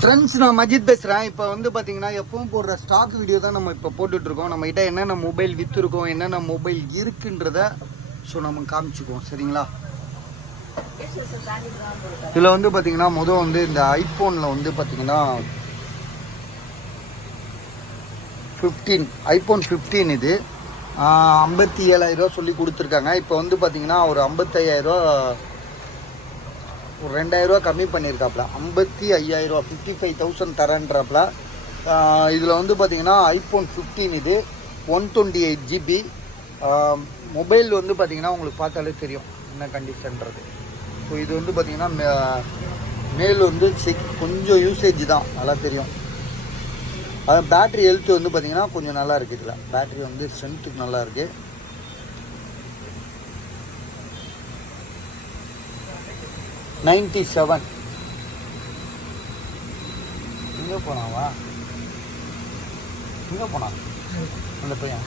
Friends, நான் மஜித் பேசுகிறேன். இப்போ வந்து பார்த்தீங்கன்னா எப்பவும் போடுற ஸ்டாக் வீடியோ தான் நம்ம இப்போ போட்டுட்ருக்கோம். நம்மகிட்ட என்னென்ன மொபைல் விற்றுருக்கோம், என்னென்ன மொபைல் இருக்குன்றத ஸோ நம்ம காமிச்சிக்குவோம். சரிங்களா? இதில் வந்து பார்த்தீங்கன்னா வந்து இந்த ஐஃபோனில் வந்து பார்த்தீங்கன்னா 15 ஐஃபோன் 15 இது 57,000 சொல்லி கொடுத்துருக்காங்க. இப்போ வந்து பார்த்தீங்கன்னா ஒரு 55,000 ஒரு 2,000 கம்மி பண்ணியிருக்காப்புல. 55,000 55,000 தரேன்றாப்புல. இதில் வந்து பார்த்தீங்கன்னா ஐஃபோன் 15 இது 128 GB மொபைல் வந்து பார்த்தீங்கன்னா உங்களுக்கு பார்த்தாலே தெரியும் என்ன கண்டிஷன்றது. ஸோ இது வந்து பார்த்தீங்கன்னா மேல் வந்து கொஞ்சம் யூசேஜ் தான் நல்லா தெரியும். அது பேட்ரி ஹெல்த் வந்து பார்த்தீங்கன்னா கொஞ்சம் நல்லா இருக்குது. இதில் பேட்ரி வந்து ஸ்ட்ரென்த்துக்கு நல்லா இருக்குது. $97 எங்கே போனாவா? எங்கே போனா அந்த பையன்?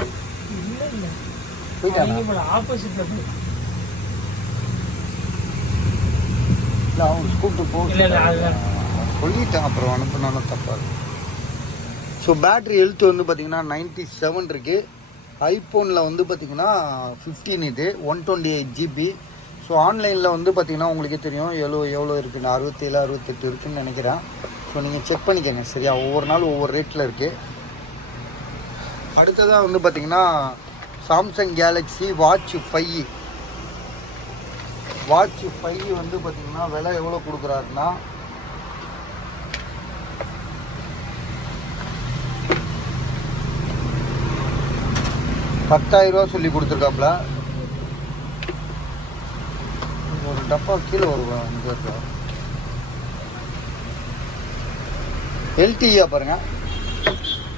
போயிட்டான் ஆப்போசிட்ல போய். இல்லை அவன் கூப்பிட்டு சொல்லிட்டான், அப்புறம் அனுப்புனாலும் தப்பாது. ஸோ பேட்ரி ஹெல்த் வந்து பார்த்தீங்கன்னா 97 இருக்குது. ஐஃபோனில் வந்து பார்த்தீங்கன்னா 15 இது 128 GB. ஸோ ஆன்லைனில் வந்து பார்த்தீங்கன்னா உங்களுக்கே தெரியும் எவ்வளோ இருக்குன்னு 67 68 இருக்குதுன்னு நினைக்கிறேன். ஸோ நீங்கள் செக் பண்ணிக்கோங்க சரியா? ஒவ்வொரு நாள் ஒவ்வொரு ரேட்டில் இருக்குது. அடுத்ததாக வந்து பார்த்தீங்கன்னா சாம்சங் கேலக்ஸி வாட்ச் 5 வந்து பார்த்தீங்கன்னா விலை எவ்வளோ கொடுக்குறாருன்னா $10,000 சொல்லி கொடுத்துருக்காப்புல. ஒரு டப்பா கீழே வருவா இங்கே இருக்கா. எல்டியா பாருங்க,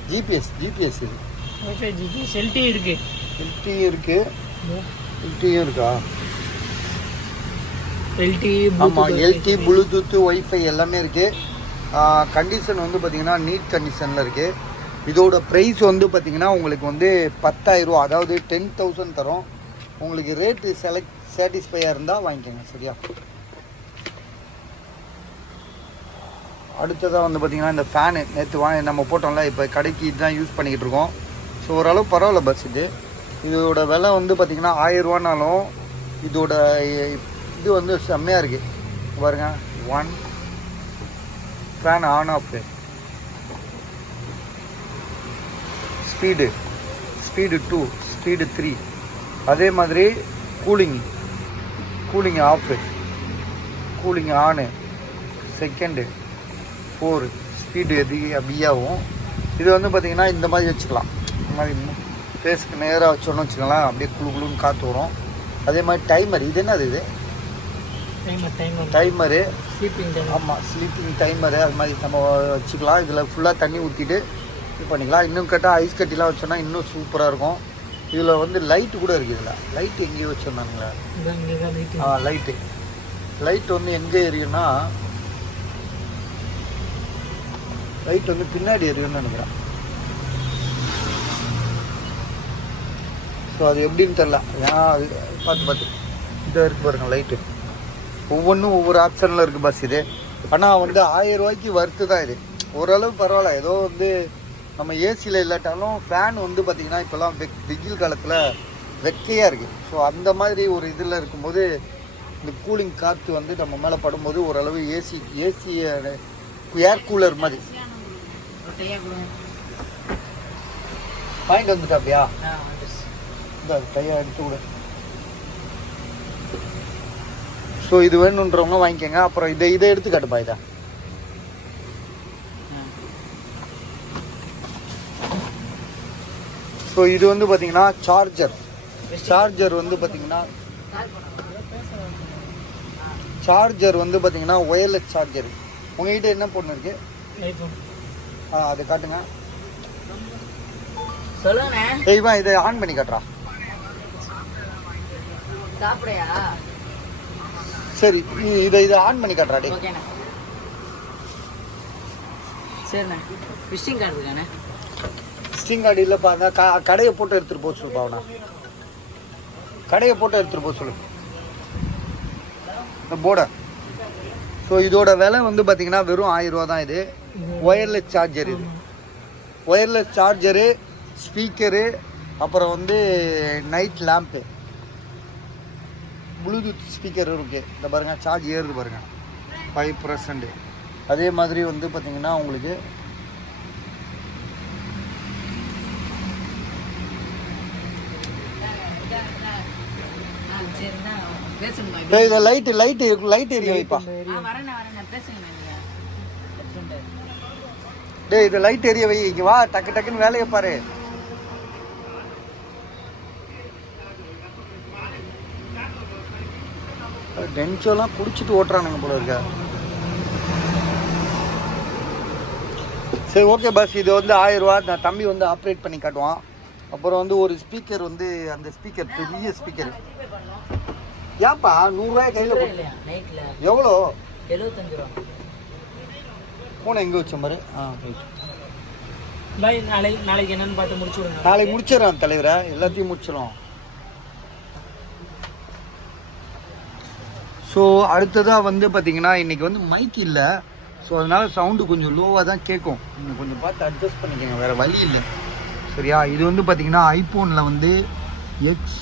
ஜிபிஎஸ் இது எல்டி இருக்கு. எல்டியும் இருக்கா? ஆமாம், எல்டி ப்ளூடூத்து ஒய்ஃபை எல்லாமே இருக்குது. கண்டிஷன் வந்து பார்த்தீங்கன்னா நீட் கண்டிஷனில் இருக்குது. இதோட ப்ரைஸ் வந்து பார்த்தீங்கன்னா உங்களுக்கு வந்து 10,000, அதாவது 10,000 தரும். உங்களுக்கு ரேட்டு சாட்டிஸ்ஃபையாக இருந்தால் வாங்கிக்கோங்க சரியா? அடுத்ததாக வந்து பார்த்தீங்கன்னா இந்த ஃபேனு நேற்று நம்ம போட்டோம்ல, இப்போ கடைக்கு இதுதான் யூஸ் பண்ணிக்கிட்டு இருக்கோம். ஸோ ஓரளவு பரவாயில்ல பஸ். இதோட விலை வந்து பார்த்தீங்கன்னா 1000 ரூபானாலும் இதோட இது வந்து செம்மையாக இருக்குது பாருங்க. 1 fan on off, speed 2, speed 3, அதே மாதிரி cooling off, cooling on, second 4, speed எது அப்படியாகும். இது வந்து பார்த்திங்கன்னா இந்த மாதிரி வச்சுக்கலாம். இந்த மாதிரி ஃபேஸ்க்கு நேராக வச்சோன்னு வச்சுக்கலாம், அப்படியே குளுன்னு காற்று வரும். அதே மாதிரி டைமர், இது என்னது? இது டைமரு, ஆமாம் ஸ்லீப்பிங் டைமரு. அது மாதிரி நம்ம வச்சுக்கலாம். இதில் ஃபுல்லாக தண்ணி ஊற்றிட்டு இது பண்ணிக்கலாம். இன்னும் கேட்டால் ஐஸ் கட்டிலாம் வச்சோன்னா இன்னும் சூப்பராக இருக்கும். இதில் வந்து லைட்டு கூட இருக்குது. இதில் லைட்டு எங்கேயோ வச்சுருந்தாங்களே, லைட்டு வந்து எங்கே எரியும்னா லைட் வந்து பின்னாடி எரியும்னு நினைக்கிறேன். ஸோ அது எப்படின்னு தெரில, ஏன்னா அது பார்த்து இதாக இருக்குது பாருங்க. லைட்டு ஒவ்வொன்றும் ஒவ்வொரு ஆப்ஷனில் இருக்குது பஸ். இது ஆனால் வந்து 1000 ரூபாய்க்கு வர்த்து தான் இது. ஓரளவு பரவாயில்ல. ஏதோ வந்து நம்ம ஏசியில் இல்லாட்டாலும் ஃபேன் வந்து பார்த்திங்கன்னா இப்போல்லாம் வெயில் காலத்தில் வெக்கையாக இருக்குது. ஸோ அந்த மாதிரி ஒரு இதில் இருக்கும்போது இந்த கூலிங் காற்று வந்து நம்ம மேலே படும்போது ஓரளவு ஏசி ஏர் கூலர் மாதிரி வாங்கிட்டு வந்துட்டாப்பியா? இந்த கையை எடுத்து விட. ஸோ இது வேணுன்றவங்க வாங்கிக்கோங்க. அப்புறம் இதை எடுத்து காட்டுப்பா. இதை ஸோ இது வந்து பார்த்தீங்கன்னா சார்ஜர் வந்து பார்த்தீங்கன்னா ஒயர்லெஸ் சார்ஜர். உங்ககிட்ட என்ன பொண்ணு இருக்கு? அதை காட்டுங்க. தெய்வா இதை ஆன் பண்ணி காட்டுறா. சரி, இதை ஆன் பண்ணி காட்டுறா. டே விசிட்டிங் கார்டு இல்லைப்பா. அந்த கடையை போட்டு எடுத்துகிட்டு போக சொல்லுப்பா. அவனா கடையை போட்டு எடுத்துகிட்டு போக சொல்லு இந்த போர்டை. ஸோ ஸோ இதோட விலை வந்து பார்த்தீங்கன்னா வெறும் 1000 ரூபா தான். இது ஒயர்லெஸ் சார்ஜர். இது ஒயர்லெஸ் சார்ஜரு, ஸ்பீக்கரு, அப்புறம் வந்து நைட் லேம்ப்பு, ப்ளூடூத் ஸ்பீக்கர் இருக்குது. இந்த பாருங்கள் சார்ஜ் ஏறுது பாருங்கள் 5%. அதே மாதிரி வந்து பார்த்திங்கன்னா உங்களுக்கு இதை லைட் எரிய வைப்பா. டேய் இது லைட் எரிய வை. இங்கே வா, டக்கு டக்குன்னு வேலையை பாரு. டென்ஷோலாம் குடிச்சிட்டு ஓட்டுறானுங்க போல இருக்க. சரி ஓகே பஸ், இது வந்து 1000 ரூபா. நான் தம்பி வந்து ஆப்ரேட் பண்ணி காட்டுவான். அப்புறம் வந்து ஒரு ஸ்பீக்கர் வந்து, அந்த ஸ்பீக்கர் பெரிய ஸ்பீக்கர். ஏப்பா 100 ரூபாய் கையில் எவ்வளோ? 75 ரூபா. போன எங்கே வச்ச மாதிரி? நாளைக்கு என்னன்னு பார்த்து முடிச்சுடுங்க. நாளைக்கு முடிச்சிடறோம் தலைவரை, எல்லாத்தையும் முடிச்சிடும். ஸோ அடுத்ததாக வந்து பார்த்திங்கன்னா இன்றைக்கி வந்து மைக் இல்லை. ஸோ அதனால் சவுண்டு கொஞ்சம் லோவாக தான் கேட்கும். நீங்கள் கொஞ்சம் பார்த்து அட்ஜஸ்ட் பண்ணிக்கோங்க, வேறு வழி இல்லை. சரியா? இது வந்து பார்த்திங்கன்னா ஐஃபோனில் வந்து எக்ஸ்,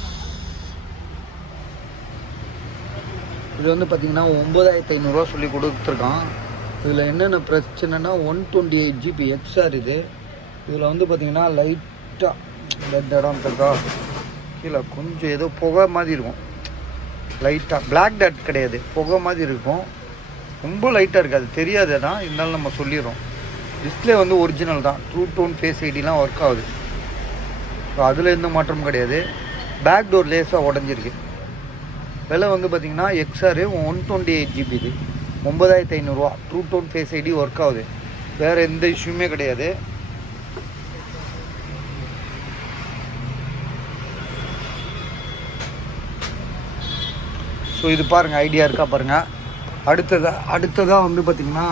இது வந்து பார்த்திங்கன்னா 9500 சொல்லி கொடுத்துருக்கான். இதில் என்னென்ன பிரச்சனைனா 128 GB XR. இதில் வந்து பார்த்திங்கன்னா லைட்டாக இந்த இடம் இருக்கா கீழே கொஞ்சம் ஏதோ புகை மாதிரி இருக்கும். லைட்டாக பிளாக் டாட் கிடையாது, புகை மாதிரி இருக்கும். ரொம்ப லைட்டாக இருக்காது, தெரியாது தான், இருந்தாலும் நம்ம சொல்லிடுறோம். டிஸ்பிளே வந்து ஒரிஜினல் தான். ட்ரூ டோன் ஃபேஸ் ஐடிலாம் ஒர்க் ஆகுது. ஸோ அதில் எந்த மாற்றமும் கிடையாது. பேக் டோர் லேஸாக உடஞ்சிருக்கு. விலை வந்து பார்த்திங்கன்னா XR 128 GB. இது 9500 ரூபா. True tone face ID work ஆகுது, வேறு எந்த இஷ்யூமே கிடையாது. ஸோ இது பாருங்கள், ஐடியா இருக்கா பாருங்கள். அடுத்ததாக வந்து பார்த்திங்கன்னா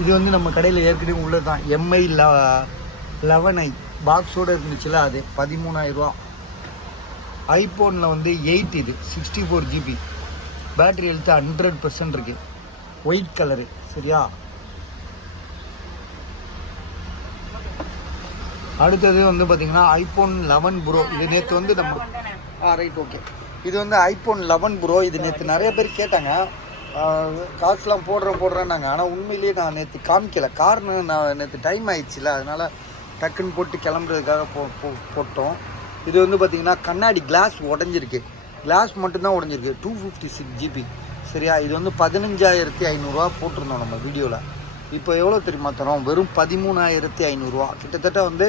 இது வந்து நம்ம கடையில் ஏற்கனவே உள்ளது தான். MI 11i பாக்ஸோடு இருந்துச்சுல, அது 13000 ரூபா. ஐஃபோனில் வந்து 8, இது 64 GB. பேட்ரி ஹெல்த்து 100% இருக்குது. White colour. சரியா? அடுத்தது வந்து பார்த்திங்கன்னா ஐஃபோன் 11 ப்ரோ. இது நேற்று வந்து நம்ம ரைட் ஓகே. இது வந்து ஐஃபோன் 11 ப்ரோ. இது நேற்று நிறைய பேர் கேட்டாங்க, காசுலாம் போடுறேன்னாங்க. ஆனால் உண்மையிலேயே நான் நேற்று காமிக்கலை. காரணம் நான் நேற்று டைம் ஆயிடுச்சுல, அதனால் டக்குன்னு போட்டு கிளம்புறதுக்காக போட்டோம். இது வந்து பார்த்திங்கன்னா கண்ணாடி கிளாஸ் உடஞ்சிருக்கு. கிளாஸ் மட்டும்தான் உடஞ்சிருக்கு. 256 GB. சரியா? இது வந்து 15500 ரூபா போட்டிருந்தோம் நம்ம வீடியோவில். இப்போ எவ்வளோ தெரியுமா தரோம்? வெறும் 13500 ரூபா. கிட்டத்தட்ட வந்து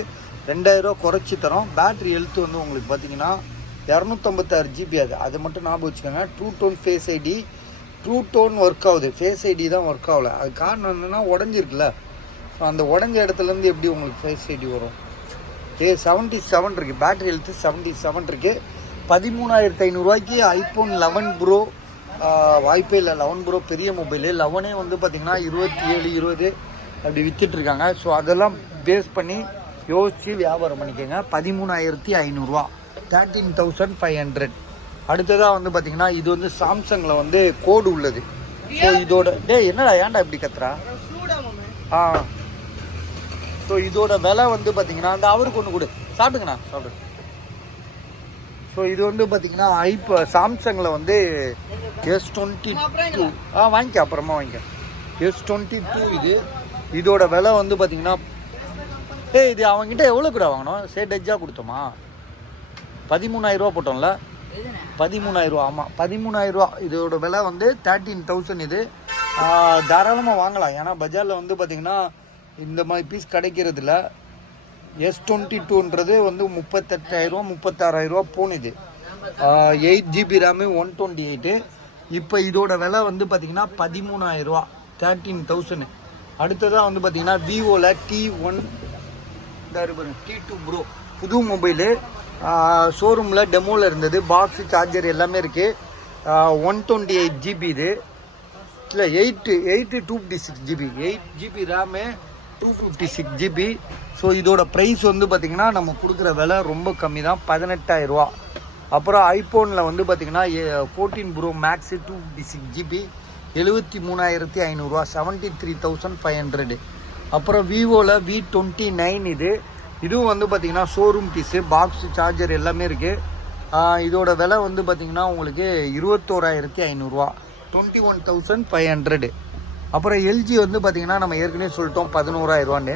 2000 ரூபா குறைச்சி தரோம். பேட்ரி ஹெல்த்து வந்து உங்களுக்கு பார்த்திங்கன்னா 256 GB. அது மட்டும் ஞாபகம் வச்சுக்கோங்க. True tone face ID, true tone work ஆகுது, ஃபேஸ் ஐடி தான் ஒர்க் ஆகலை. அது காரணம் என்னென்னா உடஞ்சிருக்குல்ல. ஸோ அந்த உடஞ்ச இடத்துலேருந்து எப்படி உங்களுக்கு ஃபேஸ் ஐடி வரும்? 77 இருக்குது. பேட்ரி ஹெல்த்து 77 இருக்குது. 13500 ரூபாய்க்கு ஐஃபோன் 11 ப்ரோ வாய்ப்பே இல்லை. 11 ப்ரோ பெரிய மொபைலு. 11 வந்து பார்த்திங்கன்னா 27, 20 அப்படி விற்றுட்ருக்காங்க. ஸோ அதெல்லாம் பேஸ் பண்ணி யோசித்து வியாபாரம் பண்ணிக்கோங்க. 13500 ரூபா, 13500. அடுத்ததாக வந்து பார்த்திங்கன்னா இது வந்து சாம்சங்கில் வந்து கோடு உள்ளது. ஸோ இதோட என்னடா ஏன்டா இப்படி கத்துறா? ஸோ இதோட விலை வந்து பார்த்திங்கன்னா அந்த அவருக்கு ஒன்று கொடு, சாப்பிடுங்கண்ணா சாப்பிடுங்க. ஸோ இது வந்து பார்த்திங்கன்னா சாம்சங்கில் வந்து S22 வாங்கிக்க, அப்புறமா வாங்கிக்க. S22 இதோட விலை வந்து பார்த்திங்கன்னா இது அவங்ககிட்ட எவ்வளோ கூட வாங்கினோம்? சேட்டஜாக கொடுத்தோமா? 13000 ரூபா போட்டோம்ல. 13000 ரூபா. ஆமாம் 13000 ரூபா. இதோட விலை வந்து 13000. இது தாராளமாக வாங்கலாம். ஏன்னா பஜாரில் வந்து பார்த்திங்கன்னா இந்த மாதிரி பீஸ் கிடைக்கிறதுல. S22ன்றது வந்து 38000 36000 ரூபா போனுது. 8 GB ரேமு 128. இப்போ இதோட விலை வந்து பார்த்திங்கன்னா 13000 ரூபா, 13000. அடுத்ததாக வந்து பார்த்திங்கன்னா விவோவில் T1 T2 ப்ரோ புது மொபைலு. ஷோரூமில் டெமோவில் இருந்தது. பாக்ஸு சார்ஜர் எல்லாமே இருக்குது. 128 GB. இது இல்லை 256 GB. 8 GB RAM 256 GB. So இதோட ப்ரைஸ் வந்து பார்த்திங்கன்னா நம்ம கொடுக்குற விலை ரொம்ப கம்மி தான், 18000 ரூபா. அப்புறம் ஐஃபோனில் வந்து பார்த்தீங்கன்னா 14 ப்ரோ மேக்ஸு 256 ஜிபி 73,500 73,500. அப்புறம் விவோவில் V29 இதுவும் வந்து பார்த்தீங்கன்னா ஷோரூம் பீஸு, பாக்ஸு, சார்ஜர் எல்லாமே இருக்குது. இதோட விலை வந்து பார்த்தீங்கன்னா உங்களுக்கு 21,500 21,500. அப்புறம் எல்ஜி வந்து பார்த்தீங்கன்னா நம்ம ஏற்கனவே சொல்லிட்டோம் 11,000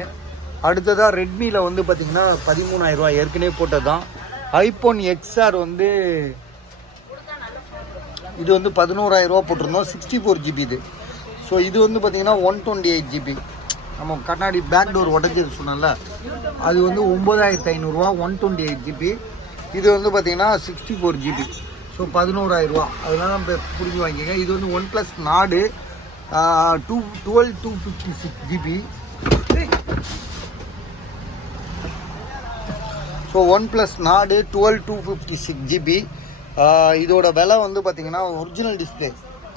அடுத்ததாக ரெட்மியில் வந்து பார்த்தீங்கன்னா 13,000 ஏற்கனவே போட்டது தான். ஐஃபோன் XR வந்து இது வந்து 11,000 போட்டிருந்தோம், 64 ஜிபி இது. ஸோ இது வந்து பார்த்தீங்கன்னா 128 ஜிபி. நம்ம கண்ணாடி பேக் டோர் உடஞ்சது சொன்னல, அது வந்து 9,500 128 ஜிபி. இது வந்து பார்த்தீங்கன்னா 64 ஜிபி. ஸோ 11,000 அதனால நம்ம புரிஞ்சு வாங்கிங்க. இது வந்து OnePlus நாடு 256 ஜிபி. ஸோ OnePlus நாடு 256 ஜிபி. இதோட விலை வந்து பார்த்தீங்கன்னா ஒரிஜினல் டிஸ்பிளே,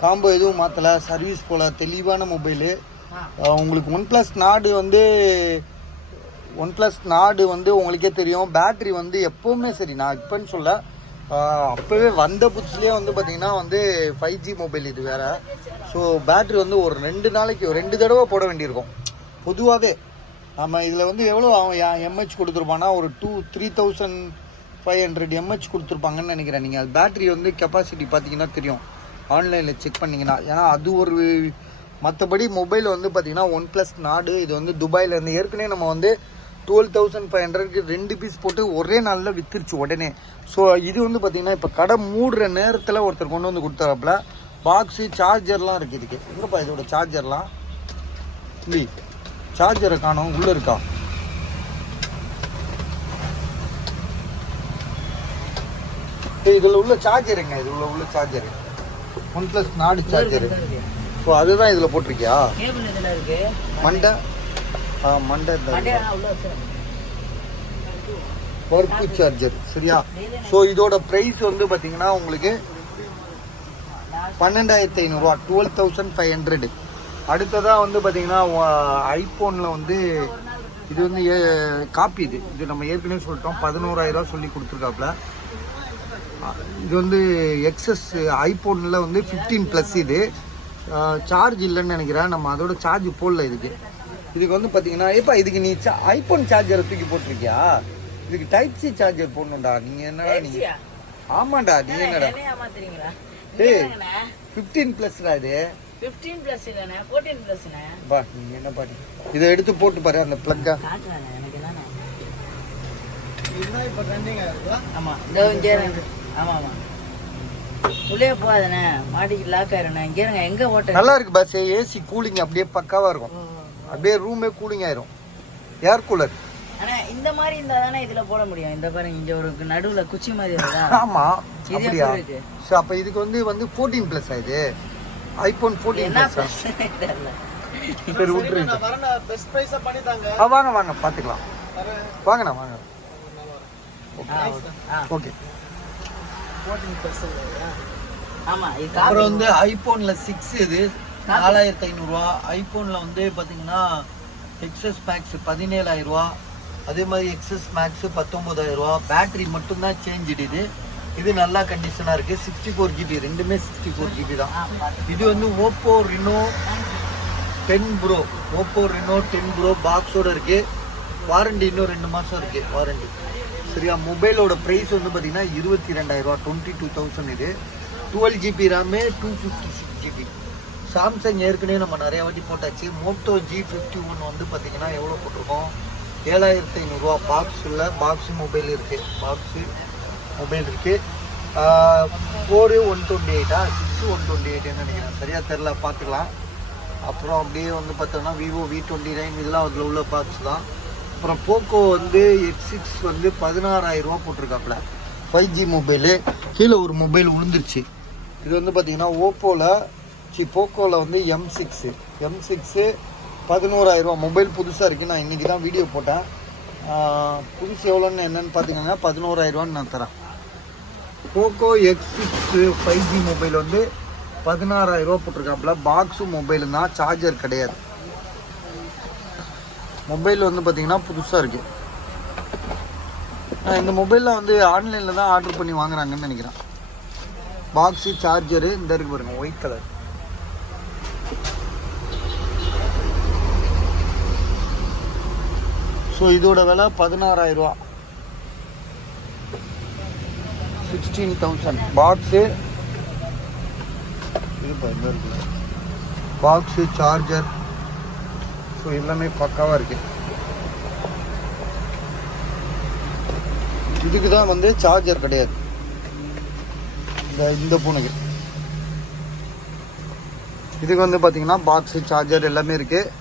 காம்போ எதுவும் மாற்றலை, சர்வீஸ் போல் தெளிவான மொபைலு. உங்களுக்கு OnePlus நாடு வந்து உங்களுக்கே தெரியும், பேட்ரி வந்து எப்போவுமே சரி, நான் இப்போன்னு சொல்ல, அப்போவே வந்த புதுசுலேயே வந்து பார்த்திங்கன்னா வந்து 5G மொபைல் இது வேறு. ஸோ பேட்ரி வந்து ஒரு 2 நாளைக்கு 2 தடவை போட வேண்டியிருக்கும். பொதுவாகவே நம்ம இதில் வந்து எவ்வளோ எம்ஹெச் கொடுத்துருப்பாங்கன்னா ஒரு 3,500 எம்ஹெச் கொடுத்துருப்பாங்கன்னு நினைக்கிறேன். நீங்கள் அது பேட்ரி வந்து கெப்பாசிட்டி பார்த்தீங்கன்னா தெரியும், ஆன்லைனில் செக் பண்ணிங்கன்னா. ஏன்னா அது ஒரு மற்றபடி மொபைல் வந்து பார்த்திங்கன்னா OnePlus நாடு இது வந்து துபாயிலேருந்து ஏற்கனவே நம்ம வந்து 12,500க்கு 2 பீஸ் போட்டு ஒரே நாளில் விற்றுருச்சு உடனே. ஸோ இது வந்து பார்த்திங்கன்னா இப்போ கடை மூடுற நேரத்தில் ஒருத்தர் கொண்டு வந்து கொடுத்தாப்புல. பாக்ஸு, சார்ஜர்லாம் இருக்குது இதுக்கு. எங்கப்பா இதோட சார்ஜர்லாம் இல்லை, சார்ஜரை காணோம், உள்ளே இருக்கா? இதில் உள்ள சார்ஜருங்க, இது உள்ள சார்ஜரு OnePlus நாடு சார்ஜரு. ஸோ அதுதான் இதில் போட்டிருக்கியா? மண்டை ஒர்க்கு சார்ஜர் சரியா? ஸோ இதோட ப்ரைஸ் வந்து பார்த்தீங்கன்னா உங்களுக்கு 12,500 12,500. அடுத்ததாக வந்து பார்த்தீங்கன்னா ஐஃபோனில் வந்து இது வந்து காப்பி, இது நம்ம ஏற்கனவே சொல்லிட்டோம் 11,000 சொல்லி கொடுத்துருக்காப்புல. இது வந்து எக்ஸஸ் ஐஃபோனில் வந்து 15+ இது சார்ஜ் இல்லைன்னு நினைக்கிறேன். நம்ம அதோட சார்ஜ் போடல இதுக்கு வந்து பார்த்தீங்கன்னா ஏப்பா இதுக்கு நீ ஐஃபோன் சார்ஜரை தூக்கி போட்டிருக்கியா? இதுக்கு டைப் சி சார்ஜர் போடணும்டா. நீங்கள் என்னடா நீங்கள்? ஆமாண்டா, நீ என்னடா? டேய் 15+டா இது. 15+ இல்லனே 14+னே. பா நீ என்ன பாடி இதை எடுத்து போட்டு பாரு அந்த ப்ளக்கா. காட்டுறானே எனக்கு தானே. இதுதான் இப்போ ட்ரெண்டிங்கா இருக்குதா? ஆமா இந்த இங்கே ஆமா ஆமா உள்ளே போகாதண்ணே, மாட்டிக்கு லாக் ஆயிருண்ணே. இங்கே இருங்க, எங்கே ஓட்ட நல்லா இருக்கு பஸ். ஏசி கூலிங் அப்படியே பக்காவாக இருக்கும், அப்படியே ரூமே கூலிங் ஆயிரும். Air cooler. ஆனால் இந்த மாதிரி இருந்தால் தானே இதில் போட முடியும். இந்த பாருங்க, இங்கே ஒரு நடுவில் குச்சி மாதிரி இருக்குதா? ஆமாம் இது அப்படியா? இருக்கு. ஸோ அப்போ இதுக்கு வந்து 14+ ஆகுது. ஐஃபோன் 14+. தெரியல. சரி விட்டுரு. நான் வரேன், பெஸ்ட் பிரைஸா பண்ணி தாங்க. வாங்க பார்த்துக்கலாம். வாங்கண்ணா வாங்க. ஓகே. 14+. ஆமா இது அப்புறம் வந்து ஐஃபோனில் 6 இது 4,500. ஐஃபோனில் வந்து பார்த்தீங்கன்னா எக்ஸஸ் மேக்ஸ் 17,000. அதே மாதிரி எக்ஸஸ் மேக்ஸ் 19,000. பேட்டரி மட்டும்தான் சேஞ்ச் இது நல்லா கண்டிஷனாக இருக்குது. 64 ஜிபி, ரெண்டுமே 64 ஜிபி தான். இது வந்து ஓப்போ ரெனோ 10 ப்ரோ பாக்ஸோட இருக்குது. வாரண்டி இன்னும் 2 மாதம் இருக்குது வாரண்டி சரியா? மொபைலோட ப்ரைஸ் வந்து பார்த்தீங்கன்னா 22,000 22,000 இது. 12 ஜிபி ரேமு 256 ஜிபி. சாம்சங் ஏற்கனவே நம்ம நிறையா வாட்டி போட்டாச்சு. மோட்டோ G51 வந்து பார்த்தீங்கன்னா எவ்வளோ போட்டிருக்கோம்? 7,500 பாக்ஸில். பாக்ஸு மொபைல் இருக்குது, பாக்ஸு மொபைல் இருக்குது. 4 128 6 128 நினைக்கிறேன், சரியாக தெரில, பார்த்துக்கலாம். அப்புறம் அப்படியே வந்து பார்த்தோம்னா விவோ V29 இதெல்லாம் அதில் உள்ள பாக்ஸ் தான். அப்புறம் போக்கோ வந்து X6 வந்து 16,000 போட்டிருக்காப்புல. 5G mobile. கீழே ஒரு மொபைல் விழுந்துருச்சு. இது வந்து பார்த்தீங்கன்னா போக்கோவில் வந்து M6 11,000 மொபைல் புதுசாக இருக்குது. நான் இன்றைக்கி தான் வீடியோ போட்டேன். புதுசு எவ்வளோன்னு என்னென்னு பார்த்தீங்கன்னா 11,000 நான் தரேன். போக்கோ X6 5G மொபைல் வந்து 16,000 போட்டிருக்காப்புல. பாக்ஸும் மொபைலு தான், சார்ஜர் கிடையாது. மொபைல் வந்து பார்த்தீங்கன்னா புதுசாக இருக்குது. இந்த மொபைலில் வந்து ஆன்லைனில் தான் ஆர்டர் பண்ணி வாங்குறாங்கன்னு நினைக்கிறேன். பாக்ஸு சார்ஜரு இந்த இருக்கு பாருங்க, ஒயிட் கலர். ஸோ இதோட விலை 16,000 16,000. பாக்ஸு இது இந்த இருக்கு, பாக்ஸு சார்ஜர். ஸோ எல்லாமே பக்காவாக இருக்குது. இதுக்கு தான் வந்து சார்ஜர் கிடையாது இந்த ஃபோனுக்கு. இதுக்கு வந்து பார்த்தீங்கன்னா பாக்ஸு சார்ஜர் எல்லாமே இருக்குது.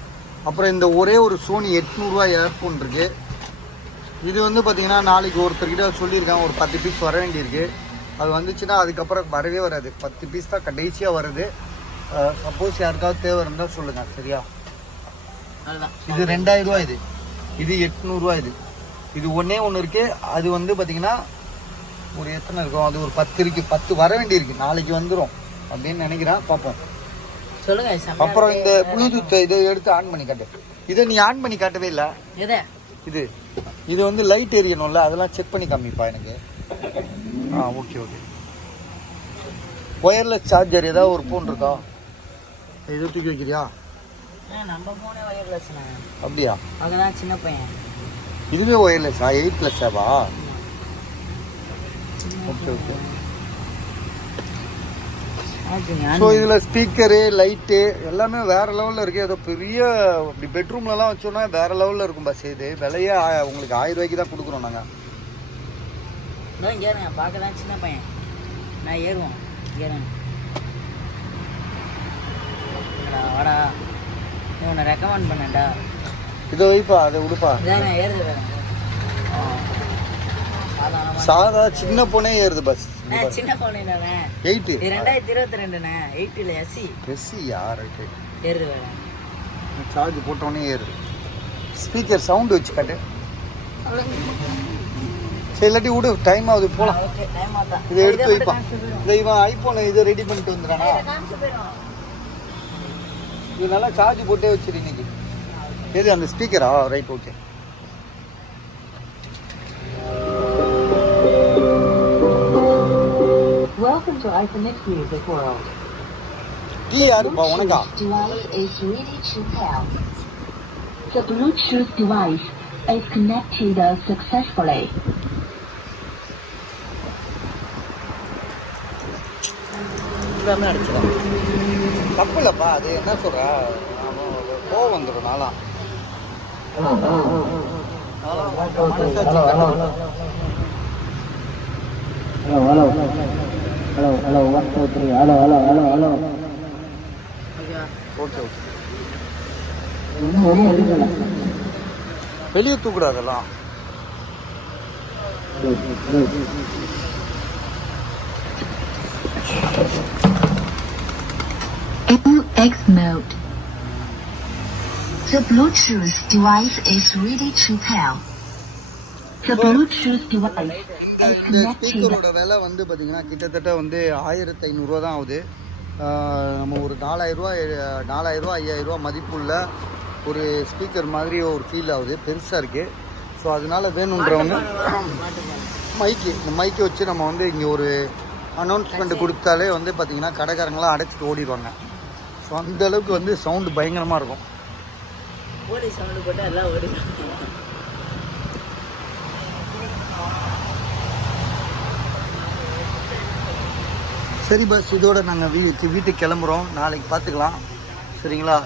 அப்புறம் இந்த ஒரே ஒரு சோனி 800 இயர்ஃபோன் இருக்குது. இது வந்து பார்த்தீங்கன்னா நாளைக்கு ஒருத்தர்கிட்ட சொல்லியிருக்காங்க, ஒரு 10 பீஸ் வர வேண்டியிருக்கு. அது வந்துச்சுன்னா அதுக்கப்புறம் வரவே வராது. 10 பீஸ் தான் கடைசியாக வருது. சப்போஸ் யாருக்காவது தேவை இருந்தால் சொல்லுங்கள், சரியா? இது 2000 ரூபா. இது 800 ரூபா. இது ஒன்றே ஒன்று இருக்குது. அது வந்து பார்த்தீங்கன்னா ஒரு எத்தனை இருக்கும், அது ஒரு 10 இருக்குது. 10 வர வேண்டியிருக்கு, நாளைக்கு வந்துடும் அப்படின்னு நினைக்கிறேன். பார்ப்போம். சொல்லுங்க. அப்புறம் இந்த ப்ளூடூத் இதை எடுத்து ஆன் பண்ணி காட்டு. இதை நீ ஆன் பண்ணி காட்டவே இல்லை. இது வந்து லைட் எரியணும்ல, அதெல்லாம் செக் பண்ணி காமிப்பா எனக்கு. ஓகே. ஒயர்லெஸ் சார்ஜர் ஏதாவது ஒரு ஃபோன் இருக்கா? இது தூக்கி வைக்கிறியா? நம்ம போனே ஒயர்லெஸ். அப்படியா? அதெல்லாம் சின்ன பையன். இதுவே ஒயர்லெஸ்ஸா? 8+வா? ஓகே. ஸோ இதில் ஸ்பீக்கரு லைட்டு எல்லாமே வேறு லெவலில் இருக்குது. ஏதோ பெரிய அப்படி பெட்ரூம்லலாம் வச்சோன்னா வேறு லெவலில் இருக்கும். பஸ் இது விலையே உங்களுக்கு 1000 ரூபாய்க்கு தான் கொடுக்குறோம் நாங்கள். ஏறுங்க, பார்க்க தான் சின்ன பையன். நான் ஏறுவோம். வாடா, உன்னை ரெக்கமெண்ட் பண்ணேன்டா. இதை வைப்பா, அதை உடுப்பா. ஏறுது சாதா சின்ன பொண்ணே ஏறுது பஸ். சின்ன பொண்ணு 8 2022 8 SC யார் ஏறுது வேற. சார்ஜ் போட்டோன்னே ஏறுது. ஸ்பீக்கர் சவுண்டு வச்சு காட்டு. சரி, இல்லாட்டி விடு, டைம் ஆகுது, போகலாம். இதை எடுத்து வைப்பா. இவன் ஐஃபோன் இதை ரெடி பண்ணிட்டு வந்துடுறானா? இது நல்லா சார்ஜ் போட்டே வச்சிரு இன்னைக்கு. எது அந்த ஸ்பீக்கரா? Right, okay. Welcome to iPhone Music World. Tea யாருப்பா உனக்கா? Device is ready to pair. The Bluetooth device is connected successfully. எல்லாமே அடிச்சிடும். தப்பு இல்லைப்பா, அது என்ன சொல்ற, கோவம் வந்துடும். நாளாம் மனசாட்சி கட்டணும். Hello, 1 2 3. Hello. ஓகே. வெளியே தூக்கூடாதெல்லாம். MX mode. The Bluetooth device is ready to pair. The Bluetooth device is இந்த connected. ஸ்பீக்கரோட விலை வந்து பார்த்தீங்கன்னா கிட்டத்தட்ட வந்து 1500 ரூபா தான் ஆகுது. நம்ம ஒரு 4000 ரூபா 5000 ரூபா மதிப்புள்ள ஒரு ஸ்பீக்கர் மாதிரி ஒரு ஃபீல் ஆகுது. பெருசாக இருக்குது. ஸோ அதனால் வேணுன்றவங்க இந்த மைக்கை வச்சு நம்ம வந்து இங்கே ஒரு அனௌன்ஸ்மெண்ட் கொடுத்தாலே வந்து பார்த்திங்கன்னா கடைக்காரங்களாம் அடைச்சிட்டு ஓடிடுவாங்க. ஸோ அந்தளவுக்கு வந்து சவுண்டு பயங்கரமாக இருக்கும். ஓடி சவுண்டு போட்டால் எல்லாம் ஓடி. சரி பஸ், இதோட நாங்கள் வீட்டுக்கு கிளம்புறோம். நாளைக்கு பார்த்துக்கலாம், சரிங்களா?